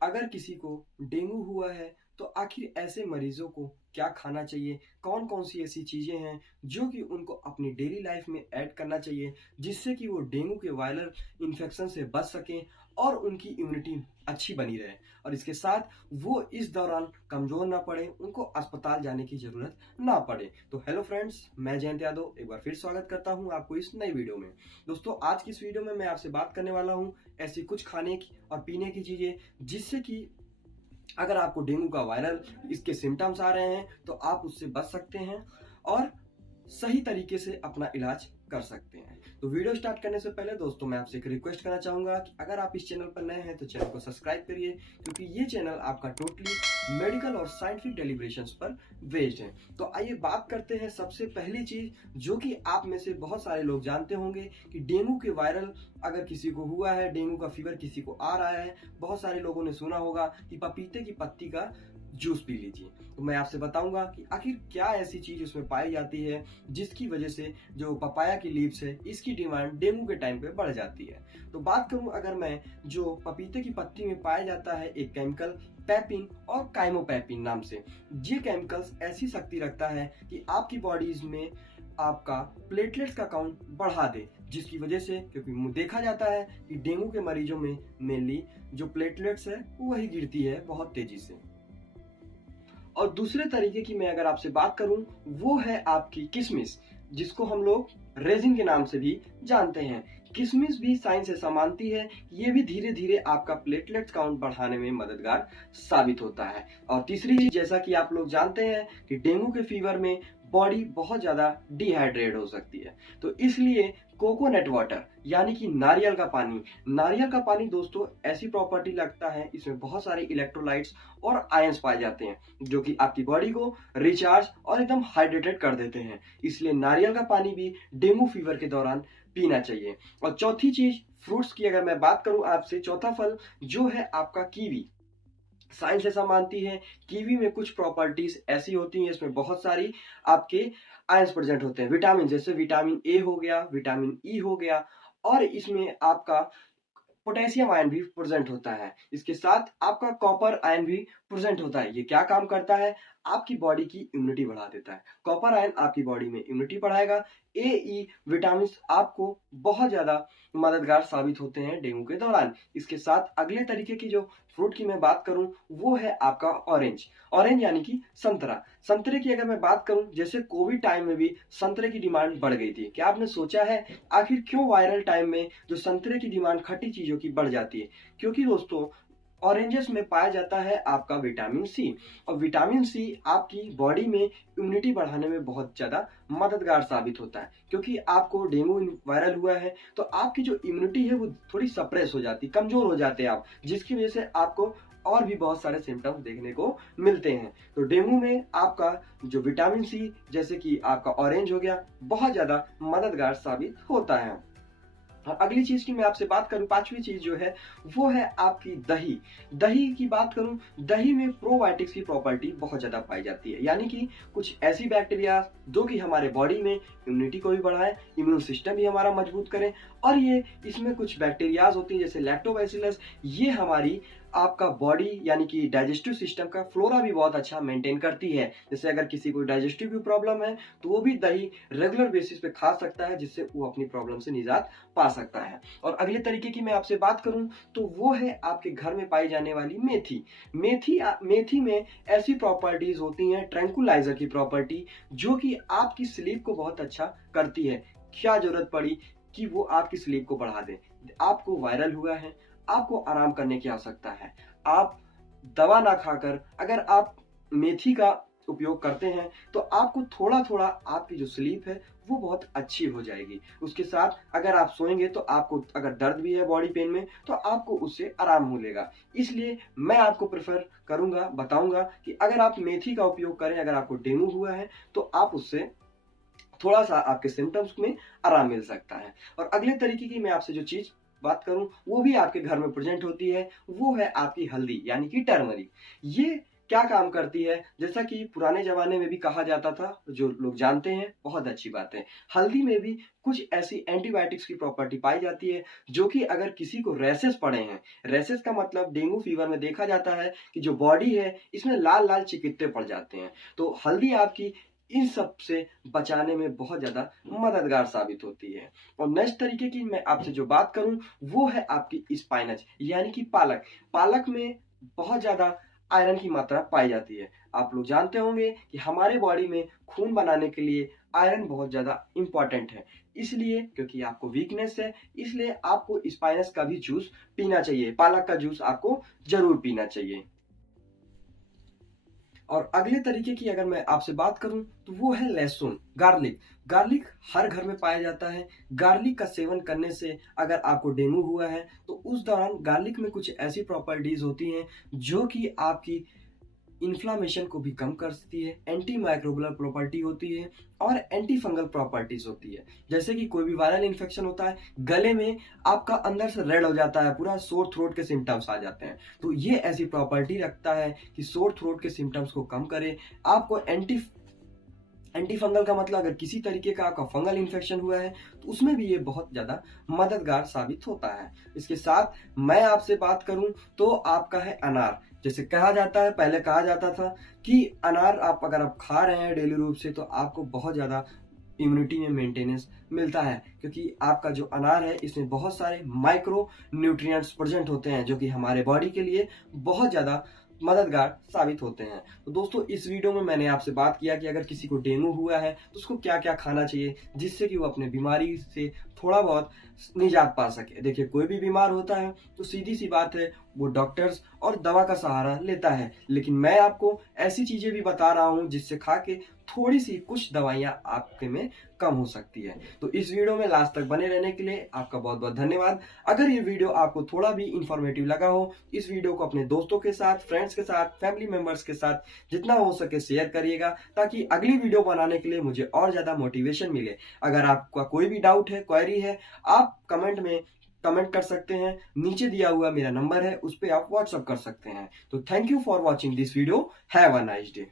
अगर किसी को डेंगू हुआ है तो आखिर ऐसे मरीजों को क्या खाना चाहिए, कौन कौन सी ऐसी चीज़ें हैं जो कि उनको अपनी डेली लाइफ में ऐड करना चाहिए जिससे कि वो डेंगू के वायरल इन्फेक्शन से बच सकें और उनकी इम्यूनिटी अच्छी बनी रहे और इसके साथ वो इस दौरान कमज़ोर ना पड़े, उनको अस्पताल जाने की ज़रूरत ना पड़े। तो हेलो फ्रेंड्स, मैं जयंत यादव एक बार फिर स्वागत करता हूं आपको इस नई वीडियो में। दोस्तों, आज की इस वीडियो में मैं आपसे बात करने वाला हूं ऐसी कुछ खाने की और पीने की चीज़ें जिससे कि अगर आपको डेंगू का वायरल इसके सिम्टम्स आ रहे हैं तो आप उससे बच सकते हैं और सही तरीके से अपना इलाज कर सकते हैं। तो वीडियो स्टार्ट करने से पहले दोस्तों मैं आपसे एक रिक्वेस्ट करना चाहूंगा कि अगर आप इस चैनल पर नए हैं तो चैनल को सब्सक्राइब करिए, क्योंकि ये चैनल आपका टोटली मेडिकल और साइंटिफिक डेलिब्रेशंस पर बेस्ड है। तो आइए बात करते हैं सबसे पहली चीज जो कि आप में से बहुत सारे लोग जानते होंगे कि डेंगू के वायरल अगर किसी को हुआ है, डेंगू का फीवर किसी को आ रहा है, बहुत सारे लोगों ने सुना होगा कि पपीते की पत्ती का जूस पी लीजिए। तो मैं आपसे बताऊंगा कि आखिर क्या ऐसी चीज उसमें पाई जाती है जिसकी वजह से जो पपाया की लीव्स है इसकी डिमांड डेंगू के टाइम पे बढ़ जाती है। तो बात करूं अगर मैं, जो पपीते की पत्ती में पाया जाता है एक केमिकल पैपिन और काइमोपैपिन नाम से, ये केमिकल्स ऐसी शक्ति रखता है कि आपकी बॉडीज में आपका प्लेटलेट्स का काउंट बढ़ा दे, जिसकी वजह से, क्योंकि देखा जाता है कि डेंगू के मरीजों में मेनली जो प्लेटलेट्स है वही गिरती है बहुत तेजी से। और दूसरे तरीके की मैं अगर आपसे बात करूं वो है आपकी किशमिश, जिसको हम लोग रेजिन के नाम से भी जानते हैं। किशमिश भी साइंस ऐसा मानती है ये भी धीरे धीरे आपका प्लेटलेट्स काउंट बढ़ाने में मददगार साबित होता है। और तीसरी चीज, जैसा कि आप लोग जानते हैं कि डेंगू के फीवर में बॉडी बहुत ज्यादा डिहाइड्रेट हो सकती है, तो इसलिए कोकोनट वाटर यानी कि नारियल का पानी दोस्तों ऐसी प्रॉपर्टी लगता है, इसमें बहुत सारे इलेक्ट्रोलाइट्स और आयंस पाए जाते हैं जो कि आपकी बॉडी को रिचार्ज और एकदम हाइड्रेटेड कर देते हैं। इसलिए नारियल का पानी भी डेंगू फीवर के दौरान पीना चाहिए। और चौथी चीज, फ्रूट्स की अगर मैं बात करूं आपसे, चौथा फल जो है आपका कीवी। साइंस ऐसा मानती है कीवी में कुछ प्रॉपर्टीज ऐसी होती हैं, इसमें बहुत सारी आपके आयंस प्रेजेंट होते हैं, विटामिन, जैसे विटामिन ए हो गया, विटामिन ई हो गया, और इसमें आपका पोटेशियम आयन भी प्रेजेंट होता है। इसके साथ आपका कॉपर आयन भी प्रेजेंट होता है। ये क्या काम करता है? आपकी बॉडी की इम्यूनिटी बढ़ा देता है। कॉपर आयन आपकी बॉडी में इम्यूनिटी बढ़ाएगा। ए ई विटामिन आपको बहुत ज्यादा मददगार साबित होते हैं डेंगू के दौरान। इसके साथ अगले तरीके की जो फ्रूट की मैं बात करूं वो है आपका ऑरेंज यानी कि संतरा। संतरे की अगर मैं बात करूं, जैसे कोविड टाइम में भी संतरे की डिमांड बढ़ गई थी। क्या आपने सोचा है आखिर क्यों वायरल टाइम में जो संतरे की डिमांड खट्टी चीजों की बढ़ जाती है? क्योंकि दोस्तों ऑरेंजेस में पाया जाता है आपका विटामिन सी, और विटामिन सी आपकी बॉडी में इम्यूनिटी बढ़ाने में बहुत ज्यादा मददगार साबित होता है। क्योंकि आपको डेंगू वायरल हुआ है तो आपकी जो इम्यूनिटी है वो थोड़ी सप्रेस हो जाती, कमजोर हो जाते हैं आप, जिसकी वजह से आपको और भी बहुत सारे सिम्टम्स देखने को मिलते हैं। तो डेंगू में आपका जो विटामिन सी, जैसे कि आपका ऑरेंज हो गया, बहुत ज्यादा मददगार साबित होता है। और अगली चीज की मैं आपसे बात करूं, पांचवी चीज जो है वो है आपकी दही की बात करूं, दही में प्रोबायोटिक्स की प्रॉपर्टी बहुत ज्यादा पाई जाती है, यानी कि कुछ ऐसी बैक्टीरिया जो कि हमारे बॉडी में इम्यूनिटी को भी बढ़ाए, इम्यून सिस्टम भी हमारा मजबूत करें। और ये इसमें कुछ बैक्टीरियाज होती हैं जैसे लैक्टोबैसिलस, ये हमारी आपका बॉडी यानी कि डाइजेस्टिव सिस्टम का फ्लोरा भी बहुत अच्छा मेंटेन करती है। जैसे अगर किसी को डाइजेस्टिव भी प्रॉब्लम है तो वो भी दही रेगुलर बेसिस पे खा सकता है, जिससे वो अपनी प्रॉब्लम से निजात पा सकता है। और अगले तरीके की मैं आपसे बात करूं तो वो है आपके घर में पाई जाने वाली मेथी में ऐसी प्रॉपर्टीज होती हैं, ट्रैंकुलाइजर की प्रॉपर्टी, जो कि आपकी स्लीप को बहुत अच्छा करती है। क्या जरूरत पड़ी कि वो आपकी स्लीप को बढ़ा दे? आपको वायरल हुआ है, आपको आराम करने की आवश्यकता है। आप दवा ना खाकर अगर आप मेथी का उपयोग करते हैं तो आपको थोड़ा थोड़ा आपकी जो स्लीप है वो बहुत अच्छी हो जाएगी। उसके साथ अगर आप सोएंगे तो आपको अगर दर्द भी है बॉडी पेन में तो आपको उससे आराम मिलेगा। इसलिए मैं आपको प्रेफर करूंगा, बताऊंगा कि अगर आप मेथी का उपयोग करें, अगर आपको डेंगू हुआ है तो आप उससे थोड़ा सा आपके सिम्टम्स में आराम मिल सकता है। और अगले तरीके की मैं आपसे जो चीज बात करूं वो भी आपके घर में प्रेजेंट होती है, वो है आपकी हल्दी यानी कि टर्मरिक। ये क्या काम करती है, जैसा कि पुराने ज़माने में भी कहा जाता था, जो लोग जानते हैं बहुत अच्छी बात है। हल्दी में भी कुछ ऐसी एंटीबायोटिक्स की प्रॉपर्टी पाई जाती है, जो कि अगर किसी को रैशेज़ पड़े हैं, रैशेज़ का मतलब डेंगू फीवर में देखा जाता है कि जो बॉडी है, इसमें लाल-लाल चिकित्ते पड़ जाते हैं। तो हल्दी आपकी इन सब से बचाने में बहुत ज़्यादा मददगार साबित होती है। और नेक्स्ट तरीके की मैं आपसे जो बात करूँ, वो है आपकी स्पाइनच यानी कि पालक। पालक में बहुत ज़्यादा आयरन की मात्रा पाई जाती है। आप लोग जानते होंगे कि हमारे बॉडी में खून बनाने के लिए आयरन बहुत ज़्यादा इम्पोर्टेंट है। इसलिए क्योंकि आपको वीकनेस है, इसलिए आपको स्पाइनच का भी जूस पीना चाहिए। पालक का जूस आपको ज़रूर पीना चाहिए। और अगले तरीके की अगर मैं आपसे बात करूं तो वो है लहसुन, गार्लिक। गार्लिक हर घर में पाया जाता है। गार्लिक का सेवन करने से अगर आपको डेंगू हुआ है तो उस दौरान गार्लिक में कुछ ऐसी प्रॉपर्टीज होती हैं जो कि आपकी इन्फ्लामेशन को भी कम करती है, एंटी माइक्रोबियल प्रॉपर्टी होती है और एंटी फंगल प्रॉपर्टीज होती है। जैसे कि कोई भी वायरल इन्फेक्शन होता है, गले में आपका अंदर से रेड हो जाता है, पूरा सोर थ्रोट के सिम्टम्स आ जाते हैं, तो ये ऐसी प्रॉपर्टी रखता है कि सोर थ्रोट के सिम्टम्स को कम करे। आपको एंटी फंगल का मतलब अगर किसी तरीके का आपका फंगल इन्फेक्शन हुआ है तो उसमें भी ये बहुत ज़्यादा मददगार साबित होता है। इसके साथ मैं आपसे बात करूं तो आपका है अनार। जैसे कहा जाता है, पहले कहा जाता था कि अनार अगर आप खा रहे हैं डेली रूप से तो आपको बहुत ज़्यादा इम्यूनिटी में मेंटेनेंस मिलता है, क्योंकि आपका जो अनार है इसमें बहुत सारे माइक्रो न्यूट्रिएंट्स प्रेजेंट होते हैं जो कि हमारे बॉडी के लिए बहुत ज़्यादा मददगार साबित होते हैं। तो दोस्तों, इस वीडियो में मैंने आपसे बात किया कि अगर किसी को डेंगू हुआ है तो उसको क्या क्या खाना चाहिए जिससे कि वो अपने बीमारी से थोड़ा बहुत निजात पा सके। देखिए, कोई भी बीमार होता है तो सीधी सी बात है, वो डॉक्टर्स और दवा का सहारा लेता है, लेकिन मैं आपको ऐसी चीजें भी बता रहा हूं जिससे खा के थोड़ी सी कुछ दवाइयां आपके में कम हो सकती है। तो इस वीडियो में लास्ट तक बने रहने के लिए आपका बहुत बहुत धन्यवाद। अगर ये वीडियो आपको थोड़ा भी इंफॉर्मेटिव लगा हो, इस वीडियो को अपने दोस्तों के साथ, फ्रेंड्स के साथ, फैमिली मेंबर्स के साथ जितना हो सके शेयर करिएगा, ताकि अगली वीडियो बनाने के लिए मुझे और ज्यादा मोटिवेशन मिले। अगर आपका कोई भी डाउट है, क्वेरी है, आप कमेंट में कमेंट कर सकते हैं। नीचे दिया हुआ मेरा नंबर है, उस पर आप व्हाट्सअप कर सकते हैं। तो thank you for watching this video. Have a nice day.